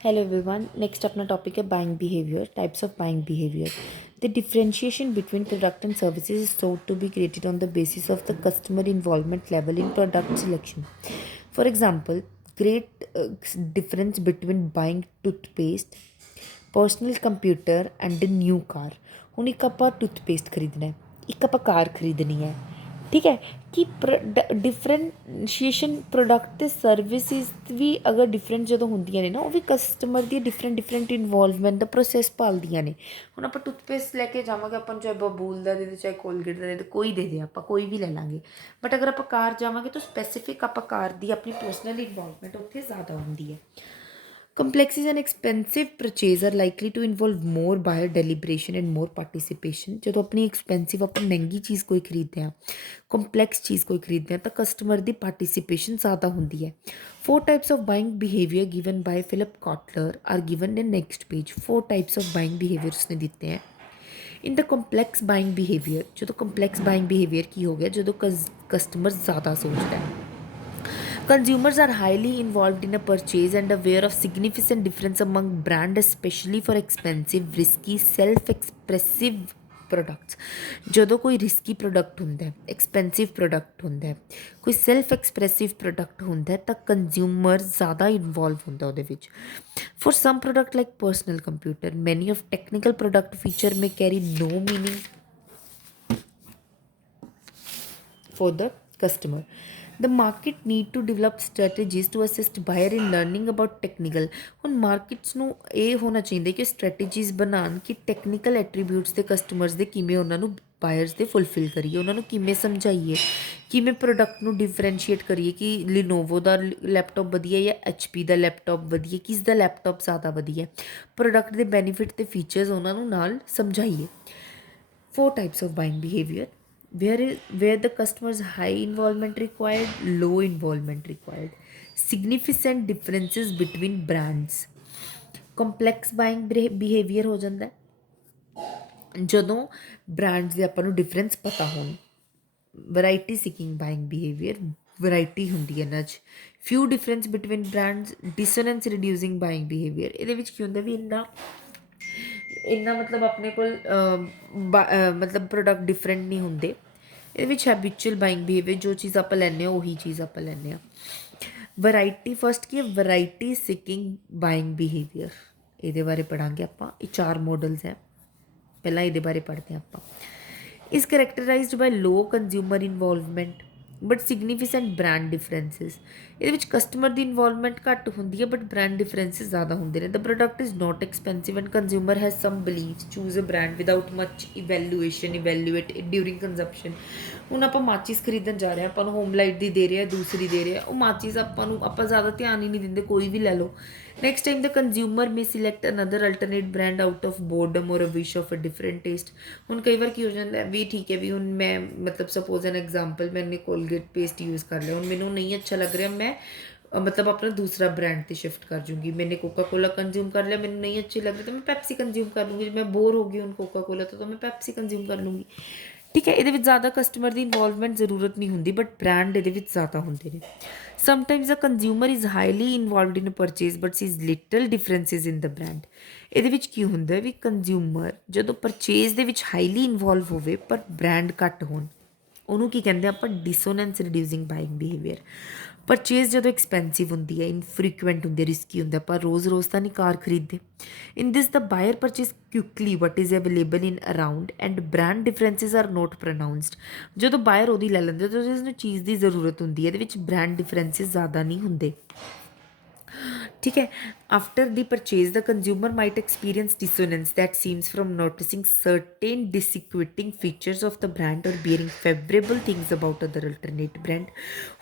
Hello everyone. Next अपना topic है buying behavior, types of buying behavior. The differentiation between product and services is sought to be created on the basis of the customer involvement level in product selection. For example, great difference between buying toothpaste, personal computer and a new car. ਹੁਣ ਇੱਕ ਆਪਾਂ toothpaste ਖਰੀਦਣਾ ਹੈ, ਇੱਕ ਆਪਾਂ ਕਾਰ ਖਰੀਦਣੀ ਹੈ। ठीक है कि डिफरेंशिएशन प्रोडक्ट ते सर्विसिज भी अगर डिफरेंट जो होंदियां ने ना वो भी customer the different different involvement का प्रोसैस पालदियां ने। हुण आपां टूथपेस्ट लैके जावांगे, आपां चाहे बबूल दा दे दे चाहे कोलगेट दा दे दे, कोई दे दे, आपां कोई भी ले लांगे। बट अगर आपां कार जावांगे तो स्पैसीफिक आपां कार दी अपनी पर्सनल इनवॉल्वमेंट उत्थे ज़्यादा होंदी है। Complex and expensive purchase are likely to involve more buyer deliberation and more participation। ਜਦੋਂ ਆਪਣੀ ਐਕਸਪੈਂਸਿਵ ਆਪਾਂ ਮਹਿੰਗੀ ਚੀਜ਼ ਕੋਈ ਖਰੀਦਦੇ ਹਾਂ, ਕੰਪਲੈਕਸ ਚੀਜ਼ ਕੋਈ ਖਰੀਦਦੇ ਹਾਂ ਤਾਂ ਕਸਟਮਰ ਦੀ ਪਾਰਟਿਸਿਪੇਸ਼ਨ ਜ਼ਿਆਦਾ ਹੁੰਦੀ ਹੈ। 4 types of buying behavior given by Philip Kotler are given in next page। 4 types of buying behavior ਉਸਨੇ ਦਿੱਤੇ ਹੈ। In the complex buying behavior, ਜਦੋਂ complex buying behavior ਕੀ ਹੋ ਗਿਆ, ਜਦੋਂ ਕਸਟਮਰ ਜ਼ਿਆਦਾ ਸੋਚਦਾ ਹੈ। Consumers are highly involved in a purchase and aware of significant difference among brand, especially for expensive, risky, self-expressive products. ਜਦੋਂ ਕੋਈ ਰਿਸਕੀ ਪ੍ਰੋਡਕਟ ਹੁੰਦਾ ਹੈ, ਐਕਸਪੈਂਸਿਵ ਪ੍ਰੋਡਕਟ ਹੁੰਦਾ ਹੈ, ਕੋਈ ਸੈਲਫ ਐਕਸਪ੍ਰੈਸਿਵ ਪ੍ਰੋਡਕਟ ਹੁੰਦਾ ਹੈ ਤਾਂ ਕੰਜ਼ਿਊਮਰ ਜ਼ਿਆਦਾ ਇਨਵੋਲਵ ਹੁੰਦਾ ਉਹਦੇ ਵਿੱਚ। For some product like personal computer, many of technical product feature may carry no meaning for the customer। The market need to develop strategies to assist buyer in learning about technical। ਹੁਣ markets ਨੂੰ ਇਹ ਹੋਣਾ ਚਾਹੀਦਾ ਕਿ strategies ਬਣਾਉਣ ਕਿ technical attributes ਦੇ customers ਦੇ ਕਿਵੇਂ ਉਹਨਾਂ ਨੂੰ ਬਾਇਰਸ ਦੇ ਫੁੱਲਫਿਲ ਕਰੀਏ, ਉਹਨਾਂ ਨੂੰ ਕਿਵੇਂ ਸਮਝਾਈਏ, ਕਿਵੇਂ ਪ੍ਰੋਡਕਟ ਨੂੰ ਡਿਫਰੈਂਸ਼ੀਏਟ ਕਰੀਏ ਕਿ ਲਿਨੋਵੋ ਦਾ ਲੈਪਟਾਪ ਵਧੀਆ ਜਾਂ HP ਦਾ ਲੈਪਟਾਪ ਵਧੀਆ, ਕਿਸ ਦਾ ਲੈਪਟਾਪ ਜ਼ਿਆਦਾ ਵਧੀਆ, ਪ੍ਰੋਡਕਟ ਦੇ ਬੈਨੀਫਿਟ ਤੇ ਫੀਚਰਸ ਉਹਨਾਂ ਨੂੰ ਨਾਲ ਸਮਝਾਈਏ। 4 types of buying behavior where the customer's high involvement required, low involvement required। significant differences between brands। complex buying behavior ਹੋ ਜਾਂਦਾ ਜਦੋਂ ਬ੍ਰਾਂਡਸ ਦੇ ਆਪਾਂ ਨੂੰ ਡਿਫਰੈਂਸ ਪਤਾ ਹੋਣ। Variety seeking buying behaviour, variety ਹੁੰਦੀ ਹੈ ਇਹਨਾਂ 'ਚ। Few difference between brands, dissonance reducing buying behaviour. ਇਹਦੇ ਵਿੱਚ ਕੀ ਹੁੰਦਾ ਵੀ ਇੰਨਾ ਇੰਨਾ ਮਤਲਬ ਆਪਣੇ ਕੋਲ ਮਤਲਬ ਪ੍ਰੋਡਕਟ ਡਿਫਰੈਂਟ ਨਹੀਂ ਹੁੰਦੇ। ਇਹਦੇ ਵਿੱਚ ਹੈਬਿਚੁਅਲ ਬਾਇੰਗ ਬਿਹੇਵੀਅਰ, ਜੋ ਚੀਜ਼ ਆਪਾਂ ਲੈਂਦੇ ਹਾਂ ਉਹੀ ਚੀਜ਼ ਆਪਾਂ ਲੈਂਦੇ ਹਾਂ। ਵੈਰਾਈਟੀ ਫਸਟ ਕੀ ਹੈ, ਵੈਰਾਈਟੀ ਸੀਕਿੰਗ ਬਾਇੰਗ ਬਿਹੇਵੀਅਰ। ਇਹਦੇ ਬਾਰੇ ਪੜ੍ਹਾਂਗੇ ਆਪਾਂ। ਇਹ 4 ਮੋਡਲਸ ਹੈ, ਪਹਿਲਾਂ ਇਹਦੇ ਬਾਰੇ ਪੜ੍ਹਦੇ ਹਾਂ ਆਪਾਂ। Is characterised by low consumer involvement but significant brand differences. ਇਹਦੇ ਵਿੱਚ ਕਸਟਮਰ ਦੀ ਇਨਵੋਲਵਮੈਂਟ ਘੱਟ ਹੁੰਦੀ ਹੈ ਬਟ ਬ੍ਰਾਂਡ ਡਿਫਰੈਂਸਿਸ ਜ਼ਿਆਦਾ ਹੁੰਦੇ ਨੇ। The product is not expensive and consumer has some believes, choose a brand without much evaluate during consumption. ਹੁਣ ਆਪਾਂ ਮਾਚਿਸ ਖਰੀਦਣ ਜਾ ਰਹੇ ਹਾਂ, ਆਪਾਂ ਨੂੰ ਹੋਮ ਲਾਈਟ ਦੀ ਦੇ ਰਿਹਾ, ਦੂਸਰੀ ਦੇ ਰਿਹਾ, ਉਹ ਮਾਚਿਸ ਆਪਾਂ ਜ਼ਿਆਦਾ ਧਿਆਨ ਹੀ ਨਹੀਂ ਦਿੰਦੇ, ਕੋਈ ਵੀ ਲੈ ਲਓ। Next time the consumer may select another alternate brand out of boredom or a wish of a different taste. ਹੁਣ ਕਈ ਵਾਰ ਕੀ ਹੋ ਜਾਂਦਾ ਵੀ, ਠੀਕ ਹੈ ਵੀ ਹੁਣ ਮੈਂ ਮਤਲਬ ਸਪੋਜ਼ ਐਨ ਐਗਜ਼ਾਮਪਲ ਮੈਨੇ ਕੋਲਗੇਟ ਪੇਸਟ ਯੂਜ਼ ਕਰ ਲਿਆ, ਹੁਣ ਮੈਨੂੰ ਨਹੀਂ ਅੱਛਾ ਲੱਗ ਰਿਹਾ, ਮੈਂ मतलब अपना दूसरा ब्रांड पे शिफ्ट कर जूँगी। मैंने कोका कोला कंज्यूम कर लिया, मैंने नहीं अच्छी लग रही तो मैं पैप्सी कंज्यूम कर लूँगी। मैं बोर हो गई हूँ कोका कोला तो मैं पैप्सी कंज्यूम कर लूँगी। ठीक है, ये ज़्यादा कस्टमर की इनवॉल्वमेंट जरूरत नहीं होंगी बट ब्रांड ये ज़्यादा होंगे ने। Sometimes the consumer is highly involved in purchase but sees little differences in the brand. ये की होंगे भी कंज्यूमर जो परचेज के हाईली इनवॉल्व हो पर ब्रांड घट हो, ਉਹਨੂੰ ਕੀ ਕਹਿੰਦੇ ਆਪਾਂ, ਡਿਸੋਨੈਂਸ ਰਿਡਿਊਸਿੰਗ ਬਾਇੰਗ ਬਿਹੇਵੀਅਰ। ਪਰਚੇਜ਼ ਜਦੋਂ ਐਕਸਪੈਂਸਿਵ ਹੁੰਦੀ ਹੈ, ਇਨਫਰੀਕੁਐਂਟ ਹੁੰਦੀ ਹੈ, ਰਿਸਕੀ ਹੁੰਦਾ, ਆਪਾਂ ਰੋਜ਼ ਰੋਜ਼ ਤਾਂ ਨਹੀਂ ਕਾਰ ਖਰੀਦਦੇ। In this the buyer purchase quickly what is available in around and brand differences are not pronounced. ਜਦੋਂ ਬਾਇਰ ਉਹਦੀ ਲੈ ਲੈਂਦੇ ਜਦੋਂ ਉਸਨੂੰ ਚੀਜ਼ ਦੀ ਜ਼ਰੂਰਤ ਹੁੰਦੀ ਹੈ, ਇਹਦੇ ਵਿੱਚ ਬ੍ਰਾਂਡ ਡਿਫਰੈਂਸਿਸ ਜ਼ਿਆਦਾ ਨਹੀਂ ਹੁੰਦੇ। ठीक है, after the purchase the consumer might experience dissonance that seems from noticing certain disquieting features of the brand or bearing favorable things about other alternate brand।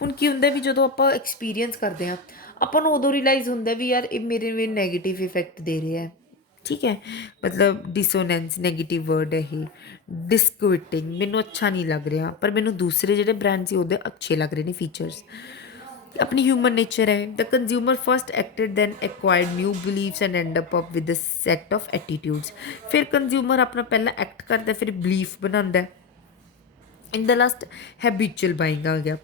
ਹੁਣ ਕੀ ਹੁੰਦਾ ਵੀ ਜਦੋਂ ਆਪਾਂ ਐਕਸਪੀਰੀਅੰਸ ਕਰਦੇ ਹਾਂ ਆਪਾਂ ਨੂੰ ਉਦੋਂ ਰਿਅਲਾਈਜ਼ ਹੁੰਦਾ ਵੀ ਯਾਰ ਇਹ ਮੇਰੇ ਵਿੱਚ ਨੈਗੇਟਿਵ ਇਫੈਕਟ ਦੇ ਰਿਹਾ ਹੈ। ठीक है, मतलब डिसोनेंस नैगेटिव वर्ड है ये। डिस्कुइटिंग मैनू अच्छा नहीं लग रहा पर मैनू दूसरे जो ब्रांड से वो अच्छे लग रहे हैं फीचर्स। अपनी ह्यूमन नेचर है, the consumer first acted than acquired new believes and end up with the set of attitudes. फिर कंज्यूमर अपना पहला एक्ट करता है, फिर बिलीफ बनाता है। In the last habitual buying आ गया।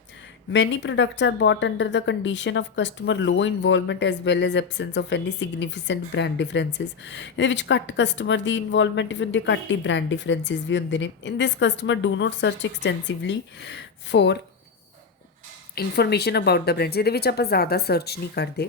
Many products are bought under the condition of customer low involvement as well as absence of any significant brand differences. ਇਹਦੇ ਵਿੱਚ ਘੱਟ ਕਸਟਮਰ ਦੀ ਇਨਵੋਲਵਮੈਂਟ ਵੀ ਹੁੰਦੀ ਹੈ, ਘੱਟ ਹੀ ਬ੍ਰਾਂਡ ਡਿਫਰੈਂਸਿਸ ਵੀ ਹੁੰਦੇ ਨੇ। In this customer do not search extensively for information about the brands. ਇਹਦੇ ਵਿੱਚ ਆਪਾਂ ਜ਼ਿਆਦਾ ਸਰਚ ਨਹੀਂ ਕਰਦੇ,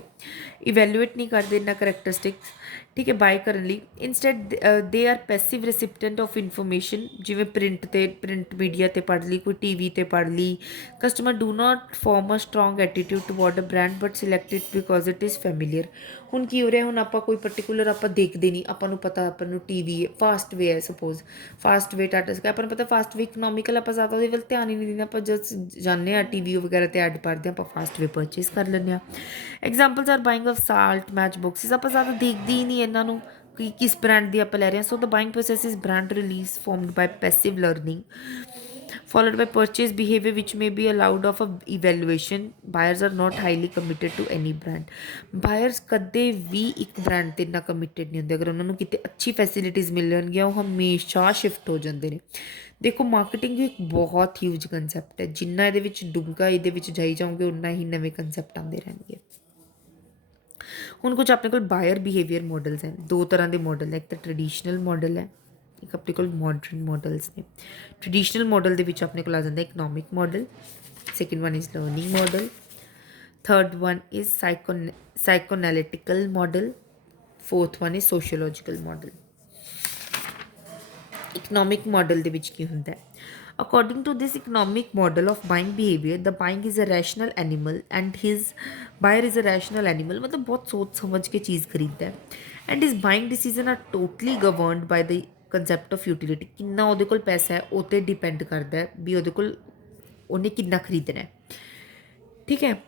ਇਵੈਲੂਏਟ ਨਹੀਂ ਕਰਦੇ ਇਹਨਾਂ ਕਰੈਕਟਰਿਸਟਿਕਸ, ਠੀਕ ਹੈ, ਬਾਏ ਕਰਨ ਲਈ। Instead they are passive recipient of information, ਜਿਵੇਂ ਪ੍ਰਿੰਟ ਮੀਡੀਆ 'ਤੇ ਪੜ੍ਹ ਲਈ, ਕੋਈ ਟੀ ਵੀ 'ਤੇ ਪੜ੍ਹ ਲਈ। Customer do not form a strong attitude toward a brand but select it because it is familiar. ਹੁਣ ਕੀ ਹੋ ਰਿਹਾ, ਹੁਣ ਆਪਾਂ ਕੋਈ ਪਰਟੀਕੂਲਰ ਆਪਾਂ ਦੇਖਦੇ ਨਹੀਂ, ਆਪਾਂ ਨੂੰ ਪਤਾ ਆਪਾਂ ਨੂੰ ਟੀ ਵੀ ਫਾਸਟ ਵੇ ਹੈ, suppose fast way Tata sky, ਆਪਾਂ ਨੂੰ ਪਤਾ ਫਾਸਟ ਵੇ ਇਕਨੋਮਿਕਲ, ਆਪਾਂ ਜ਼ਿਆਦਾ ਉਹਦੇ ਵੱਲ ਧਿਆਨ ਹੀ ਨਹੀਂ ਦਿੰਦੇ, ਆਪਾਂ ਜਸਟ ਜਾਂਦੇ ਹਾਂ ਟੀ ਵੀ ਵਗੈਰਾ 'ਤੇ ਐਡ ਪੜ੍ਹਦੇ ਹਾਂ, ਆਪਾਂ ਫਾਸਟ ਵੇ ਪਰਚੇਸ ਕਰ ਲੈਂਦੇ ਹਾਂ। Examples are buying of salt match boxes, ਆਪਾਂ ਜ਼ਿਆਦਾ ਦੇਖਦੇ ਹੀ ਨਹੀਂ ਇਹਨਾਂ ਨੂੰ ਕਿ ਕਿਸ ਬ੍ਰਾਂਡ ਦੀ ਆਪਾਂ ਲੈ ਰਹੇ ਹਾਂ। So the buying process is brand release formed by passive learning followed by purchase behavior which may be allowed of a evaluation. Buyers are not highly committed to any brand. Buyers ਕਦੇ ਵੀ ਇੱਕ brand 'ਤੇ ਇੰਨਾ committed ਨਹੀਂ ਹੁੰਦੇ। ਅਗਰ ਉਹਨਾਂ ਨੂੰ ਕਿਤੇ ਅੱਛੀ ਫੈਸਿਲਿਟੀਜ਼ ਮਿਲ ਜਾਣਗੀਆਂ ਉਹ ਹਮੇਸ਼ਾ ਸ਼ਿਫਟ ਹੋ ਜਾਂਦੇ ਨੇ। ਦੇਖੋ ਮਾਰਕੀਟਿੰਗ ਵੀ ਇੱਕ ਬਹੁਤ ਹਿਊਜ ਕੰਸੈਪਟ ਹੈ, ਜਿੰਨਾ ਇਹਦੇ ਵਿੱਚ ਡੂੰਘਾ ਇਹਦੇ ਵਿੱਚ ਜਾਈ ਜਾਓਗੇ ਉਨਾ ਹੀ ਨਵੇਂ ਕੰਸੈਪਟ ਆਉਂਦੇ ਰਹਿਣਗੇ। ਹੁਣ ਕੁਝ ਆਪਣੇ ਕੋਲ ਬਾਇਰ ਬਿਹੇਵੀਅਰ ਮੋਡਲਸ ਹੈ, ਦੋ ਤਰ੍ਹਾਂ ਦੇ ਮੋਡਲ ਹੈ, ਇੱਕ ਤਾਂ ਟ੍ਰੈਡੀਸ਼ਨਲ ਮੋਡਲ ਹੈ, ਇੱਕ ਆਪਣੇ ਕੋਲ ਮਾਡਰਨ ਮੋਡਲਸ ਨੇ। ਟ੍ਰੈਡੀਸ਼ਨਲ ਮੋਡਲ ਦੇ ਵਿੱਚ ਆਪਣੇ ਕੋਲ ਆ ਜਾਂਦਾ economic model, second one is learning model, third one is psychoanalytical model, fourth one is sociological model. Economic model ਦੇ ਵਿੱਚ ਕੀ ਹੁੰਦਾ ਹੈ? According to this economic model of buying behavior, the buying is a rational animal and his buyer is a rational animal, मतलब बहुत सोच समझ के चीज़ खरीदता है। And his buying decision are totally governed by the concept of utility। कितना ਉਹਦੇ ਕੋਲ ਪੈਸਾ ਹੈ ਉਹ 'ਤੇ ਡਿਪੈਂਡ ਕਰਦਾ ਹੈ ਵੀ ਉਹਦੇ ਕੋਲ ਉਹਨੇ ਕਿੰਨਾ ਖਰੀਦਣਾ ਹੈ, ਠੀਕ ਹੈ।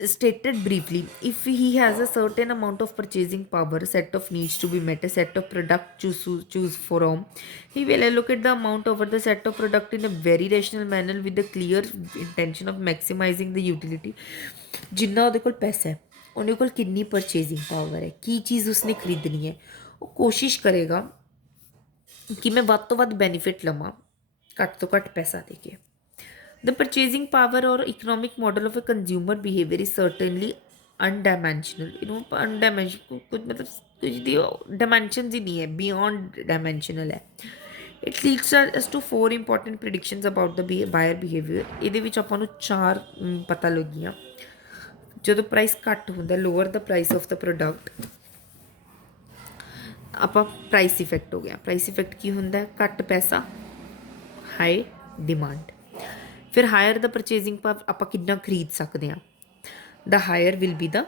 Stated briefly, if he has a certain amount of purchasing power, a set of needs to be met, a set of product to choose from, he will allocate the amount over the set of product in a very rational manner with the clear intention of maximizing the utility। ਜਿੰਨਾ ਉਹਦੇ ਕੋਲ ਪੈਸਾ ਹੈ, ਉਹਦੇ ਕੋਲ ਕਿੰਨੀ purchasing power ਹੈ, ਕੀ ਚੀਜ਼ ਉਸਨੇ ਖਰੀਦਣੀ ਹੈ, ਉਹ ਕੋਸ਼ਿਸ਼ ਕਰੇਗਾ ਕਿ ਮੈਂ ਵੱਧ ਤੋਂ ਵੱਧ ਬੈਨੀਫਿਟ ਲਵਾਂ ਘੱਟ ਤੋਂ ਘੱਟ ਪੈਸਾ ਦੇ ਕੇ। The purchasing power or economic model of a consumer behavior is certainly undimensional। undimensional कुछ मतलब कुछ दी dimensions ही नहीं है, beyond dimensional है। It leads us to four important predictions about the buyer behavior। ਇਹਦੇ ਵਿੱਚ ਆਪਾਂ ਨੂੰ ਚਾਰ ਪਤਾ ਲੱਗੀਆਂ। ਜਦੋਂ ਪ੍ਰਾਈਸ ਘੱਟ ਹੁੰਦਾ, lower the price of the product, ਆਪਾਂ ਪ੍ਰਾਈਸ ਇਫੈਕਟ ਹੋ ਗਿਆ। ਪ੍ਰਾਈਸ ਇਫੈਕਟ ਕੀ ਹੁੰਦਾ? ਘੱਟ ਪੈਸਾ, ਹਾਈ ਡਿਮਾਂਡ। ਫਿਰ ਹਾਇਰ ਦਾ ਪਰਚੇਜ਼ਿੰਗ ਪਾਵਰ, ਆਪਾਂ ਕਿੰਨਾ ਖਰੀਦ ਸਕਦੇ ਹਾਂ। The higher will be the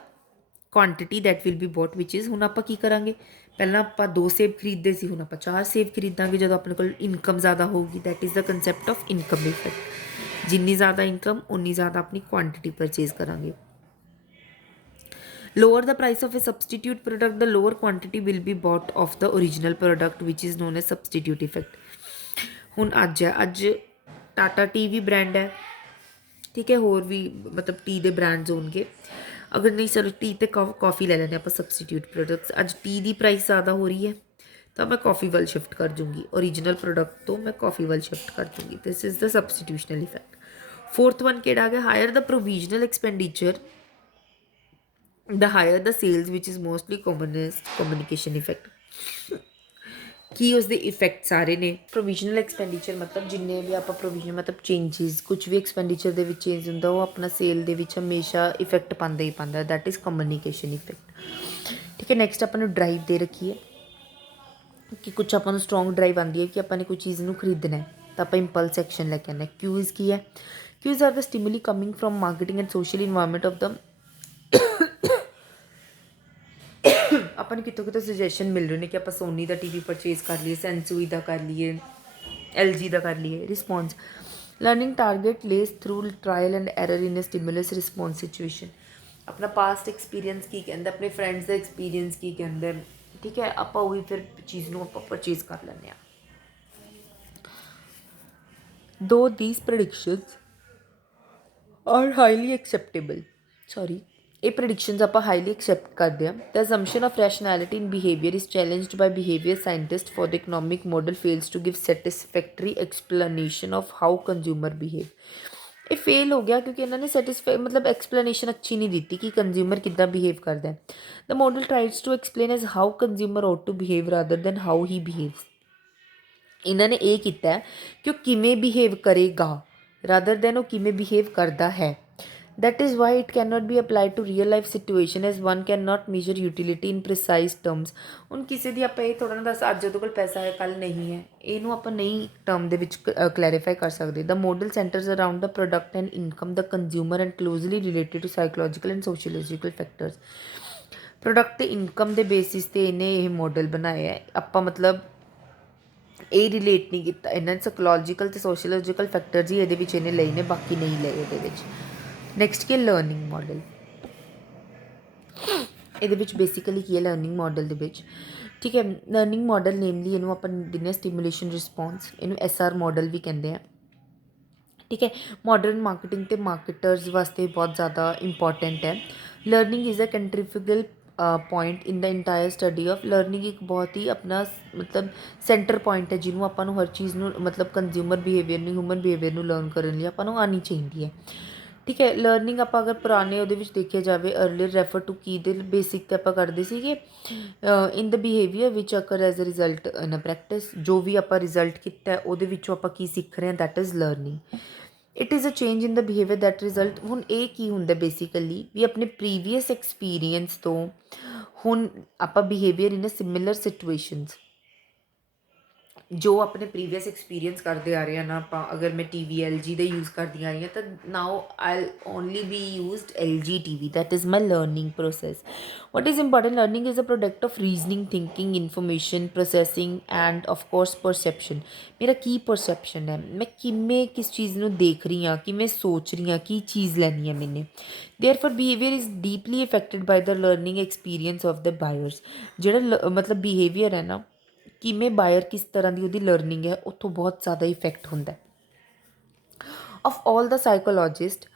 quantity that will be bought which is, ਹੁਣ ਆਪਾਂ ਕੀ ਕਰਾਂਗੇ, ਪਹਿਲਾਂ ਆਪਾਂ 2 ਸੇਬ ਖਰੀਦਦੇ ਸੀ, ਹੁਣ ਆਪਾਂ 4 ਸੇਬ ਖਰੀਦਾਂਗੇ ਜਦੋਂ ਆਪਣੇ ਕੋਲ ਇਨਕਮ ਜ਼ਿਆਦਾ ਹੋਊਗੀ। That is the concept of income effect. ਜਿੰਨੀ ਜ਼ਿਆਦਾ ਇਨਕਮ ਉਨੀ ਜ਼ਿਆਦਾ ਆਪਣੀ ਕੁਆਂਟਿਟੀ ਪਰਚੇਜ਼ ਕਰਾਂਗੇ। Lower the price of A substitute product, the lower quantity will be boat of the original product which is non as substitute effect. ਹੁਣ ਅੱਜ Tata T V brand ਹੈ, ਠੀਕ ਹੈ, ਹੋਰ ਵੀ ਮਤਲਬ ਟੀ ਦੇ ਬ੍ਰਾਂਡਸ ਹੋਣਗੇ। ਅਗਰ ਨਹੀਂ ਚਲੋ ਟੀ ਅਤੇ ਕੌਫੀ ਲੈ ਲੈਂਦੇ ਆਪਾਂ ਸਬਸਟੀਟਿਊਟ ਪ੍ਰੋਡਕਟਸ। ਅੱਜ ਟੀ ਦੀ ਪ੍ਰਾਈਸ ਜ਼ਿਆਦਾ ਹੋ ਰਹੀ ਹੈ ਤਾਂ ਮੈਂ ਕੌਫੀ ਵੱਲ ਸ਼ਿਫਟ ਕਰ ਜੂੰਗੀ, ਓਰੀਜਨਲ ਪ੍ਰੋਡਕਟ ਤੋਂ ਮੈਂ ਕੌਫੀ ਵੱਲ ਸ਼ਿਫਟ ਕਰ ਜੂੰਗੀ। This is the substitutional effect. Fourth one ਕਿਹੜਾ ਆ ਗਿਆ? Higher the provisional expenditure, the higher the sales which is mostly common as communication effect। ਕੀ ਉਸਦੇ ਇਫੈਕਟ ਸਾਰੇ ਨੇ। ਪ੍ਰੋਵੀਜ਼ਨਲ ਐਕਸਪੈਂਡੀਚਰ ਮਤਲਬ ਜਿੰਨੇ ਵੀ ਆਪਾਂ ਪ੍ਰੋਵੀਜ਼ਨ ਮਤਲਬ ਚੇਂਜਿਸ, ਕੁਛ ਵੀ ਐਕਸਪੈਂਡੀਚਰ ਦੇ ਵਿੱਚ ਚੇਂਜ ਹੁੰਦਾ ਉਹ ਆਪਣਾ ਸੇਲ ਦੇ ਵਿੱਚ ਹਮੇਸ਼ਾ ਇਫੈਕਟ ਪਾਉਂਦਾ ਹੀ ਪਾਉਂਦਾ। ਦੈਟ ਇਜ਼ ਕਮਿਊਨੀਕੇਸ਼ਨ ਇਫੈਕਟ, ਠੀਕ ਹੈ। ਨੈਕਸਟ ਆਪਾਂ ਨੂੰ ਡਰਾਈਵ ਦੇ ਰੱਖੀ ਹੈ ਕਿ ਕੁਛ ਆਪਾਂ ਨੂੰ ਸਟਰੋਂਗ ਡਰਾਈਵ ਆਉਂਦੀ ਹੈ ਕਿ ਆਪਾਂ ਨੇ ਕੋਈ ਚੀਜ਼ ਨੂੰ ਖਰੀਦਣਾ ਹੈ ਤਾਂ ਆਪਾਂ ਇੰਪਲਸ ਐਕਸ਼ਨ ਲੈ ਕੇ ਆਉਂਦੇ। ਕਿਊਜ਼ ਕੀ ਹੈ? Cues are the stimuli coming from marketing and social environment of the, ਆਪਾਂ ਨੂੰ ਕਿਤੋਂ ਕਿਤੋਂ ਸੁਜੈਸ਼ਨ ਮਿਲ ਰਹੇ ਨੇ ਕਿ ਆਪਾਂ ਸੋਨੀ ਦਾ ਟੀ ਵੀ ਪਰਚੇਜ਼ ਕਰ ਲਈਏ, ਸੈਂਸੂਈ ਦਾ ਕਰ ਲਈਏ, LG ਦਾ ਕਰ ਲਈਏ। Response learning target less through trial and error in a stimulus response situation. ਆਪਣਾ ਪਾਸਟ ਐਕਸਪੀਰੀਅੰਸ ਕੀ ਕਹਿੰਦਾ, ਆਪਣੇ ਫਰੈਂਡਸ ਦਾ ਐਕਸਪੀਰੀਅੰਸ ਕੀ ਕਹਿੰਦਾ, ਠੀਕ ਹੈ, ਆਪਾਂ ਉਹੀ ਫਿਰ ਚੀਜ਼ ਨੂੰ ਆਪਾਂ ਪਰਚੇਜ਼ ਕਰ ਲੈਂਦੇ ਹਾਂ। ਦੋ these predictions are highly acceptable, sorry, ਇਹ ਪ੍ਰੈਡਿਕਸ਼ਨਸ ਆਪਾਂ ਹਾਈਲੀ ਐਕਸੈਪਟ ਕਰਦੇ ਹਾਂ। The assumption of rationality in behaviour is challenged by behaviour scientist for the economic model fails to give satisfactory explanation of how consumer behave. ਇਹ fail ਹੋ ਗਿਆ ਕਿਉਂਕਿ ਇਹਨਾਂ ਨੇ ਸੈਟਿਸਫਾਈ ਮਤਲਬ ਐਕਸਪਲੇਨੇਸ਼ਨ ਅੱਛੀ ਨਹੀਂ ਦਿੱਤੀ ਕਿ ਕੰਜ਼ਿਊਮਰ ਕਿੱਦਾਂ ਬਿਹੇਵ ਕਰਦਾ ਹੈ। The model tries to explain as how consumer ought to behave rather than how he behaves. ਇਹਨਾਂ ਨੇ ਇਹ ਕੀਤਾ ਕਿ ਉਹ ਕਿਵੇਂ ਬਿਹੇਵ ਕਰੇਗਾ ਰਾਦਰ ਦੈਨ ਉਹ ਕਿਵੇਂ ਬਿਹੇਵ ਕਰਦਾ ਹੈ। that is why it cannot be applied to real life situation as one cannot measure utility in precise terms। ਹੁਣ ਕਿਸੇ ਦੀ ਆਪਾਂ ਇਹ ਥੋੜ੍ਹਾ ਨਾ ਦੱਸ ਅੱਜ ਉਹਦੇ ਕੋਲ ਪੈਸਾ ਹੈ ਕੱਲ੍ਹ ਨਹੀਂ ਹੈ, ਇਹਨੂੰ ਆਪਾਂ ਨਹੀਂ ਟਰਮ ਦੇ ਵਿੱਚ ਕਲੈਰੀਫਾਈ ਕਰ ਸਕਦੇ। The model centres around the product and income the consumer and closely related to psychological and sociological factors. Product ਤੇ ਇਨਕਮ ਦੇ ਬੇਸਿਸ 'ਤੇ ਇਹਨੇ ਇਹ ਮੋਡਲ ਬਣਾਇਆ ਹੈ। ਆਪਾਂ ਮਤਲਬ ਇਹ ਰਿਲੇਟ ਨਹੀਂ ਕੀਤਾ, ਇਹਨਾਂ ਨੇ ਸਾਈਕੋਲੋਜੀਕਲ ਅਤੇ ਸੋਸ਼ੀਓਲੋਜੀਕਲ ਫੈਕਟਰਸ ਹੀ ਇਹਦੇ ਵਿੱਚ ਇਹਨੇ ਲਏ ਨੇ, ਬਾਕੀ ਨਹੀਂ ਲਏ ਇਹਦੇ ਵਿੱਚ। ਨੈਕਸਟ ਕੀ ਲਰਨਿੰਗ ਮੋਡਲ। ਇਹਦੇ ਵਿੱਚ ਬੇਸਿਕਲੀ ਕੀ ਹੈ ਲਰਨਿੰਗ ਮੋਡਲ ਦੇ ਵਿੱਚ, ਠੀਕ ਹੈ। ਲਰਨਿੰਗ ਮੋਡਲ ਨੇਮਲੀ ਇਹਨੂੰ ਆਪਾਂ ਦਿੰਦੇ ਸਟੀਮੂਲੇਸ਼ਨ ਰਿਸਪੌਂਸ, ਇਹਨੂੰ SR ਮੋਡਲ ਵੀ ਕਹਿੰਦੇ ਆ, ਠੀਕ ਹੈ। ਮਾਡਰਨ ਮਾਰਕੀਟਿੰਗ ਅਤੇ ਮਾਰਕੀਟਰਸ ਵਾਸਤੇ ਬਹੁਤ ਜ਼ਿਆਦਾ ਇੰਪੋਰਟੈਂਟ ਹੈ। ਲਰਨਿੰਗ ਇਜ਼ ਅ ਕੰਟਰੀਫਿਕਲ point in the entire study of learning. ਇੱਕ ਬਹੁਤ ਹੀ ਆਪਣਾ ਮਤਲਬ ਸੈਂਟਰ ਪੁਆਇੰਟ ਹੈ ਜਿਹਨੂੰ ਆਪਾਂ ਨੂੰ ਹਰ ਚੀਜ਼ ਨੂੰ ਮਤਲਬ ਕੰਜ਼ਿਊਮਰ ਬਿਹੇਵੀਅਰ ਨੂੰ ਹਿਊਮਨ ਬਿਹੇਵੀਅਰ ਨੂੰ ਲਰਨ ਕਰਨ ਲਈ ਆਪਾਂ ਨੂੰ ਆਉਣੀ ਚਾਹੀਦੀ ਹੈ, ਠੀਕ ਹੈ। ਲਰਨਿੰਗ ਆਪਾਂ ਅਗਰ ਪੁਰਾਣੇ ਉਹਦੇ ਵਿੱਚ ਦੇਖਿਆ ਜਾਵੇ ਅਰਲੀਅਰ ਰੈਫਰ ਟੂ ਕੀ ਦੇ ਬੇਸਿਕ 'ਤੇ ਆਪਾਂ ਕਰਦੇ ਸੀਗੇ in the behaviour which occur as a result in a practice. ਜੋ ਵੀ ਆਪਾਂ ਰਿਜ਼ਲਟ ਕੀਤਾ ਉਹਦੇ ਵਿੱਚੋਂ ਆਪਾਂ ਕੀ ਸਿੱਖ ਰਹੇ ਹਾਂ, that is learning. It is a change in the behaviour that result. ਹੁਣ ਇਹ ਕੀ ਹੁੰਦਾ ਬੇਸਿਕਲੀ ਵੀ ਆਪਣੇ ਪ੍ਰੀਵੀਅਸ ਐਕਸਪੀਰੀਅੰਸ ਤੋਂ ਹੁਣ ਆਪਾਂ ਬਿਹੇਵੀਅਰ ਇਨ ਅ ਸਿਮਿਲਰ ਸਿਚੁਏਸ਼ਨਸ, ਜੋ ਆਪਣੇ ਪ੍ਰੀਵੀਅਸ ਐਕਸਪੀਰੀਅੰਸ ਕਰਦੇ ਆ ਰਹੇ ਹਾਂ ਨਾ ਆਪਾਂ, ਅਗਰ ਮੈਂ TV LG ਦਾ ਯੂਜ਼ ਕਰਦੀ ਆ ਰਹੀ ਹਾਂ ਤਾਂ now I only be used LG TV, that is my learning process. What is important learning is a product of reasoning, thinking, information processing and of course perception. ਮੇਰਾ ਕੀ perception ਹੈ, ਮੈਂ ਕਿਵੇਂ ਕਿਸ ਚੀਜ਼ ਨੂੰ ਦੇਖ ਰਹੀ ਹਾਂ, ਕਿਵੇਂ ਸੋਚ ਰਹੀ ਹਾਂ, ਕੀ ਚੀਜ਼ ਲੈਣੀ ਹੈ ਮੈਨੇ। Therefore behaviour is deeply affected by the learning experience of the buyers. ਜਿਹੜਾ ਮਤਲਬ ਬਿਹੇਵੀਅਰ ਹੈ ਨਾ, ਕਿਵੇਂ ਬਾਇਰ ਕਿਸ ਤਰ੍ਹਾਂ ਦੀ ਉਹਦੀ ਲਰਨਿੰਗ ਹੈ, ਉੱਥੋਂ ਬਹੁਤ ਜ਼ਿਆਦਾ ਇਫੈਕਟ ਹੁੰਦਾ। Of all the psychologist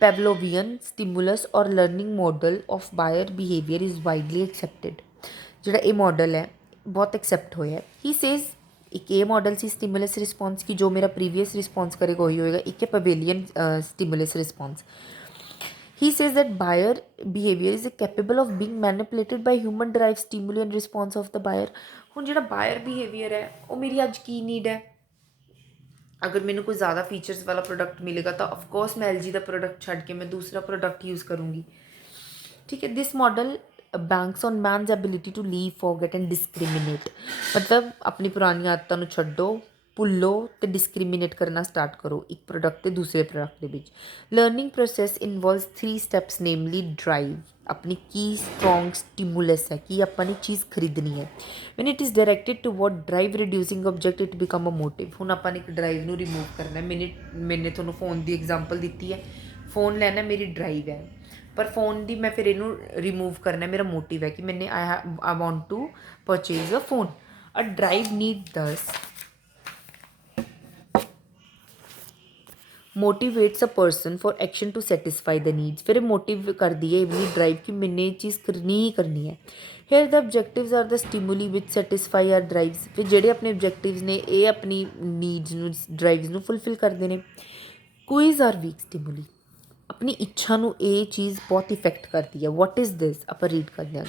Pavlovian stimulus or learning model of buyer behaviour is widely accepted. ਜਿਹੜਾ ਇਹ ਮੋਡਲ ਹੈ ਬਹੁਤ ਐਕਸੈਪਟ ਹੋਇਆ। ਹੀ ਸੇਜ਼ ਇੱਕ ਇਹ ਮੋਡਲ ਸੀ ਸਟਿਮੂਲਸ ਰਿਸਪੌਂਸ ਕਿ ਜੋ ਮੇਰਾ ਪ੍ਰੀਵੀਅਸ ਰਿਸਪੌਂਸ ਕਰੇਗਾ ਉਹੀ ਹੋਏਗਾ। ਇੱਕ ਹੈ pavilion stimulus response. He says that buyer behavior is capable of being manipulated by human derived stimuli and response of the buyer। ਹੁਣ ਜਿਹੜਾ ਬਾਇਰ ਬਿਹੇਵੀਅਰ ਹੈ ਉਹ ਮੇਰੀ ਅੱਜ ਕੀ ਨੀਡ ਹੈ, ਅਗਰ ਮੈਨੂੰ ਕੋਈ ਜ਼ਿਆਦਾ ਫੀਚਰਸ ਵਾਲਾ ਪ੍ਰੋਡਕਟ ਮਿਲੇਗਾ ਤਾਂ ਆਫਕੋਰਸ ਮੈਂ LG ਦਾ ਪ੍ਰੋਡਕਟ ਛੱਡ ਕੇ ਮੈਂ ਦੂਸਰਾ ਪ੍ਰੋਡਕਟ ਯੂਜ਼ ਕਰੂੰਗੀ, ਠੀਕ ਹੈ। This model banks on man's ability to leave, forget and discriminate. ਮਤਲਬ ਆਪਣੀ ਪੁਰਾਣੀਆਂ ਆਦਤਾਂ ਨੂੰ ਛੱਡੋ, ਭੁੱਲੋ ਅਤੇ ਡਿਸਕ੍ਰਿਮੀਨੇਟ ਕਰਨਾ ਸਟਾਰਟ ਕਰੋ ਇੱਕ ਪ੍ਰੋਡਕਟ ਅਤੇ ਦੂਸਰੇ ਪ੍ਰੋਡਕਟ ਦੇ ਵਿੱਚ। Learning process involves 3 steps namely drive, ਆਪਣੀ ਕੀ ਸਟਰੋਂਗ ਸਟਿਮੂਲਸ ਹੈ, ਕੀ ਆਪਾਂ ਨੇ ਚੀਜ਼ ਖਰੀਦਣੀ ਹੈ। When it is directed to what drive reducing object it become a motive. ਹੁਣ ਆਪਾਂ ਨੇ ਇੱਕ ਡਰਾਈਵ ਨੂੰ ਰਿਮੂਵ ਕਰਨਾ, ਮੈਨੇ ਤੁਹਾਨੂੰ ਫੋਨ ਦੀ ਐਗਜ਼ਾਮਪਲ ਦਿੱਤੀ ਹੈ, ਫੋਨ ਲੈਣਾ ਮੇਰੀ ਡਰਾਈਵ ਹੈ, ਪਰ ਫੋਨ ਦੀ ਮੈਂ ਫਿਰ ਇਹਨੂੰ ਰਿਮੂਵ ਕਰਨਾ ਮੇਰਾ ਮੋਟਿਵ ਹੈ ਕਿ ਮੈਨੇ I want to purchase a phone. A drive need thus motivates a person for action to satisfy the needs. ਫਿਰ ਇਹ ਮੋਟਿਵ ਕਰਦੀ ਹੈ ਇਵਨੀ ਡਰਾਈਵ ਕਿ ਮੈਨੇ ਇਹ ਚੀਜ਼ ਕਰਨੀ ਹੀ ਕਰਨੀ ਹੈ। Here the objectives are the stimuli which satisfy our drives. ਫਿਰ ਜਿਹੜੇ ਆਪਣੇ ਆਬਜੈਕਟਿਵਸ ਨੇ ਇਹ ਆਪਣੀ ਨੀਡਸ ਨੂੰ ਡਰਾਈਵਸ ਨੂੰ ਫੁਲਫਿਲ ਕਰਦੇ ਨੇ। ਕੁਇਜ਼ ਆਰ ਵੀਕ ਸਟਿਮੂਲੀ, ਆਪਣੀ ਇੱਛਾ ਨੂੰ ਇਹ ਚੀਜ਼ ਬਹੁਤ ਇਫੈਕਟ ਕਰਦੀ ਹੈ। ਵਾਟ ਇਜ਼ ਦਿਸ, ਆਪਾਂ ਰੀਡ ਕਰਦੇ ਹਾਂ।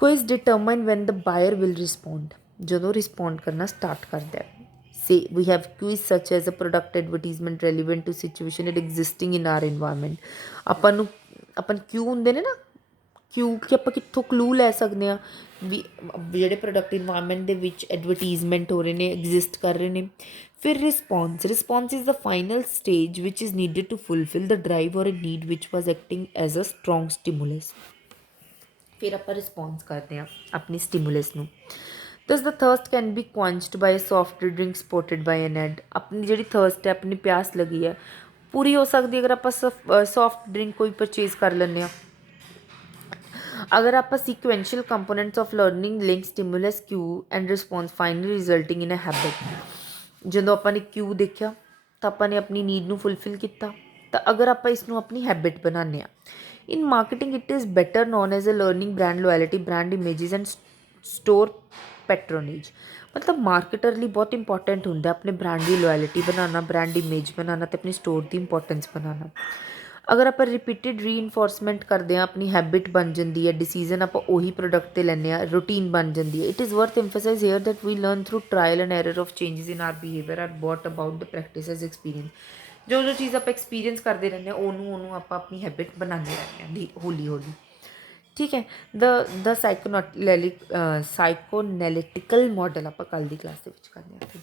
Cues determine when the buyer will respond, ਜਦੋਂ ਰਿਸਪੌਂਡ ਕਰਨਾ ਸਟਾਰਟ ਕਰਦਾ ਹੈ। Say we have quiz such as a product advertisement relevant to situation it existing in our environment। ਆਪਾਂ ਕਿਉਂ ਹੁੰਦੇ ਨੇ ਨਾ ਕਿਉਂ ਕਿ ਆਪਾਂ ਕਿੱਥੋਂ ਕਲੂ ਲੈ ਸਕਦੇ ਹਾਂ ਵੀ ਜਿਹੜੇ ਪ੍ਰੋਡਕਟ ਇਨਵਾਇਰਮੈਂਟ ਦੇ ਵਿੱਚ ਐਡਵਰਟੀਜ਼ਮੈਂਟ ਹੋ ਰਹੇ ਨੇ, ਐਗਜ਼ਿਸਟ ਕਰ ਰਹੇ ਨੇ। ਫਿਰ response is the final stage which is needed to fulfil the drive or a need which was acting as a strong stimulus. ਫਿਰ ਆਪਾਂ ਰਿਸਪੌਂਸ ਕਰਦੇ ਹਾਂ ਆਪਣੀ ਸਟਿਮੂਲਸ ਨੂੰ। Thus the thirst can be quenched by soft drink supported by an ad. ਆਪਣੀ ਜਿਹੜੀ thirst ਹੈ, ਆਪਣੀ ਪਿਆਸ ਲੱਗੀ ਹੈ, ਪੂਰੀ ਹੋ ਸਕਦੀ ਅਗਰ ਆਪਾਂ ਸੋਫਟ ਡਰਿੰਕ ਕੋਈ ਪਰਚੇਜ਼ ਕਰ ਲੈਂਦੇ ਹਾਂ। ਅਗਰ ਆਪਾਂ sequential components of learning link stimulus cue and response finally resulting in a habit. ਜਦੋਂ ਆਪਾਂ ਨੇ ਕਿਊ ਦੇਖਿਆ ਤਾਂ ਆਪਾਂ ਨੇ ਆਪਣੀ ਨੀਡ ਨੂੰ ਫੁਲਫਿਲ ਕੀਤਾ, ਤਾਂ ਅਗਰ ਆਪਾਂ ਇਸ ਨੂੰ ਆਪਣੀ ਹੈਬਿਟ ਬਣਾਉਂਦੇ ਹਾਂ। In marketing it is better known as a learning brand loyalty, brand images and store patronage. मतलब ਮਾਰਕੀਟਰ ਲਈ ਬਹੁਤ ਇੰਪੋਰਟੈਂਟ ਹੁੰਦਾ ਆਪਣੇ ਬ੍ਰਾਂਡ ਦੀ ਲੋਇਲਟੀ ਬਣਾਉਣਾ, ਬ੍ਰਾਂਡ ਇਮੇਜ ਬਣਾਉਣਾ ਅਤੇ ਆਪਣੀ ਸਟੋਰ ਦੀ ਇੰਪੋਰਟੈਂਸ ਬਣਾਉਣਾ। ਅਗਰ ਆਪਾਂ ਰਿਪੀਟਿਡ ਰੀਇਨਫੋਰਸਮੈਂਟ ਕਰਦੇ ਹਾਂ, ਆਪਣੀ ਹੈਬਿਟ ਬਣ ਜਾਂਦੀ ਹੈ, ਡਿਸੀਜ਼ਨ ਆਪਾਂ ਉਹੀ ਪ੍ਰੋਡਕਟ 'ਤੇ ਲੈਂਦੇ ਹਾਂ, ਰੂਟੀਨ ਬਣ ਜਾਂਦੀ ਹੈ। It is worth emphasise here that we learn through trial and error of changes in our behaviour are brought about the practices experience. ਜੋ ਜੋ ਚੀਜ਼ ਆਪਾਂ ਐਕਸਪੀਰੀਅੰਸ ਕਰਦੇ ਰਹਿੰਦੇ ਹਾਂ ਉਹਨੂੰ ਆਪਾਂ ਆਪਣੀ ਹੈਬਿਟ ਬਣਾਉਂਦੇ ਰਹਿੰਦੇ ਹਾਂ ਹੌਲੀ ਹੌਲੀ। ਠੀਕ ਹੈ। ਦ ਸਾਈਕੋਨੈਲਿਟਿਕਲ ਮਾਡਲ ਆਪਾਂ ਕੱਲ੍ਹ ਦੀ ਕਲਾਸ ਦੇ ਵਿੱਚ ਕਰਦੇ ਹਾਂ।